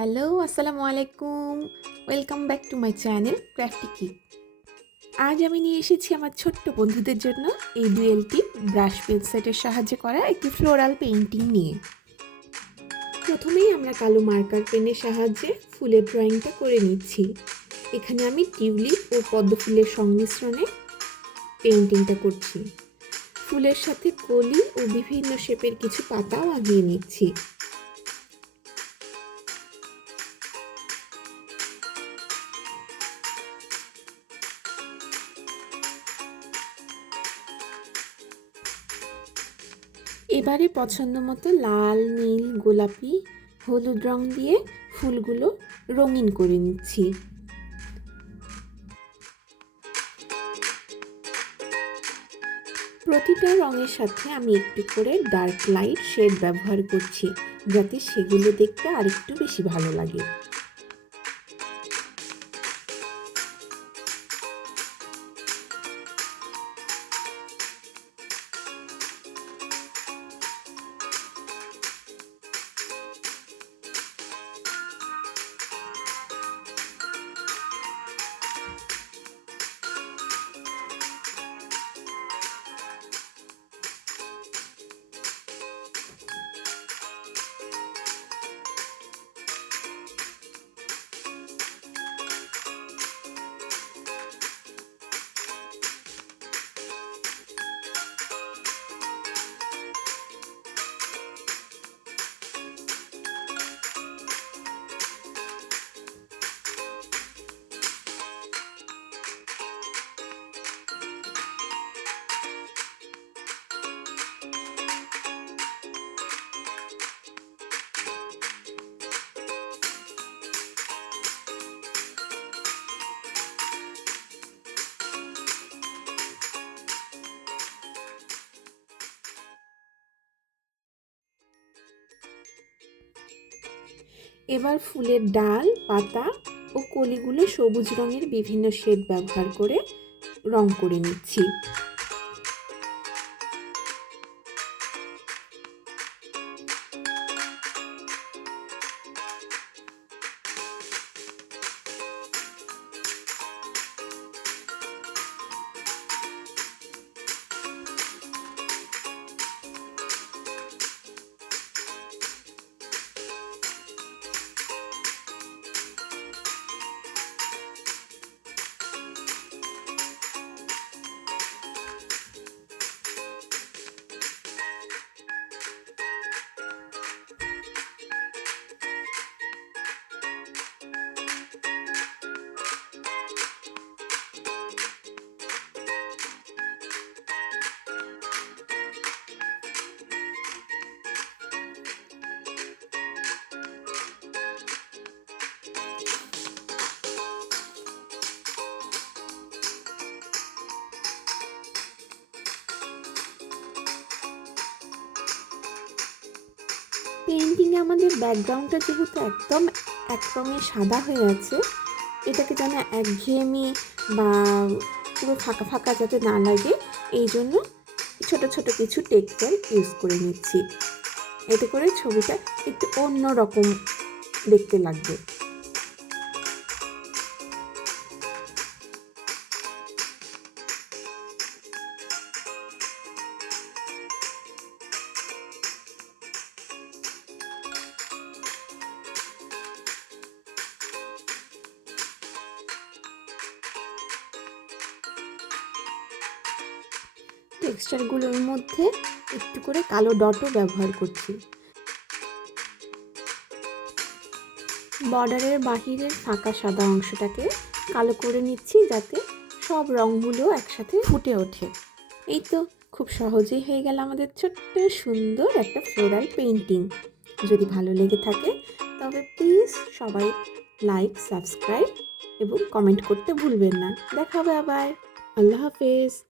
Hello, আসসালামু আলাইকুম। Welcome back to my channel crafty kick. আজ আমি নিয়ে এসেছি আমার ছোট্ট বন্ধুদের জন্য এই ডুয়েলটি ব্রাশ পেন সেটের সাহায্যে করা একটি ফ্লোরাল পেইন্টিং নিয়ে। প্রথমেই আমরা কালো মার্কার পেনের সাহায্যে ফুলের ড্রয়িংটা করে নিচ্ছি। এখানে আমি টিউলিপ ও পদ্ম ফুলের সংমিশ্রণে পেইন্টিংটা করছি। ফুলের সাথে কলি ও বিভিন্ন শেপের কিছু পাতাও আগিয়ে নিচ্ছি। এবারে পছন্দ মতো লাল, নীল, গোলাপি, হলুদ রং দিয়ে ফুলগুলো রঙিন করে নিচ্ছি। প্রতিটা রঙের সাথে আমি একটু করে ডার্ক লাইট শেড ব্যবহার করছি, যাতে সেগুলো দেখতে আরেকটু বেশি ভালো লাগে। এবার ফুলের ডাল, পাতা ও কলিগুলো সবুজ রঙের বিভিন্ন শেড ব্যবহার করে রং করে নিচ্ছি। পেইন্টিংয়ে আমাদের ব্যাকগ্রাউন্ডটা যেহেতু একদম এক রঙের সাদা হয়ে আছে, এটাকে যেন একঘেয়েমি বা পুরো ফাঁকা ফাঁকা যাতে না লাগে, এই জন্য ছোট ছোট কিছু টেক্সচার ইউজ করে নিচ্ছি। এতে করে ছবিটা একটু অন্য রকম দেখতে লাগবে। টেক্সচারগুলোর মধ্যে একটু করে কালো ডটও ব্যবহার করছি। বর্ডারের বাহিরের ফাঁকা সাদা অংশটাকে কালো করে নিচ্ছি, যাতে সব রঙগুলো একসাথে ফুটে ওঠে। এই তো খুব সহজেই হয়ে গেল আমাদের ছোট্ট সুন্দর একটা ফ্লোরাল পেইন্টিং। যদি ভালো লেগে থাকে তবে প্লিজ সবাই লাইক, সাবস্ক্রাইব এবং কমেন্ট করতে ভুলবেন না। দেখা হবে আবার। আল্লাহ হাফেজ।